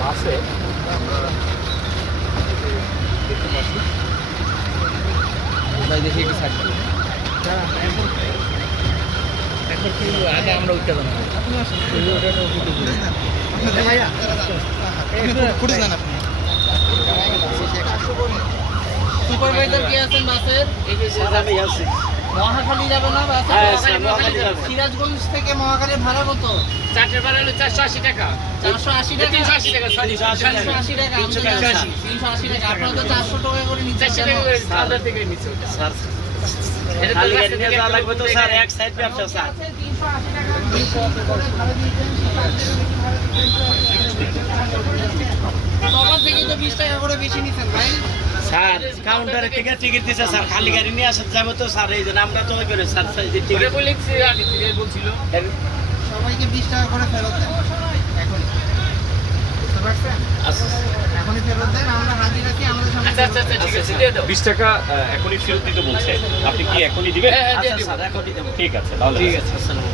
বাসে আমরা দেখতে পাচ্ছি ভাই দেখি একটু সাইড এখন কি আগে আমরা উঠতে পারবো সুপারভাইজার কে আছেন বাসের? এই যে আমি আছি। মহাখালী যাবে না বাসে? মহাখালী যাবে। সিরাজগঞ্জ থেকে মহাখালী ভাড়া কত? চারটের ভাড়া হলো 480 টাকা। 480 টাকা 380 টাকা 380 টাকা 380 টাকা। আপনারা তো 400 টাকা করে নিচ্ছেন। 400 টাকা করে কাউন্টার থেকে নিচ্ছে ওটা। স্যার এটা খালি গাড়ি নিয়ে যাওয়া লাগবে তো স্যার, এক সাইড ব্যবসা স্যার। 380 টাকা ভাড়া দিয়েছেন। বাবা থেকে তো 20 টাকা করে বেশি নিছেন ভাই। স্যার কাউন্টারে থেকে টিকিট দিছে স্যার, খালি গাড়ি নিয়ে আসতে যাবো তো স্যার, এই জন্য আমরা তো ওই করে স্যার যে টিকিট বলেছি আগে থেকে বলছিল সবাইকে 20 টাকা করে ফেরত দেন এখনই, বুঝতে পারছেন? এখনই ফেরত দেন, আমরা হাজির আছি আমাদের সামনে। আচ্ছা আচ্ছা ঠিক আছে দিয়ে দাও। 20 টাকা এখনই ফেরত দিতে বলছে, আপনি কি এখনই দিবেন? হ্যাঁ আচ্ছা স্যার এখনই দেবো। ঠিক আছে তাহলে ঠিক আছে আসসালামু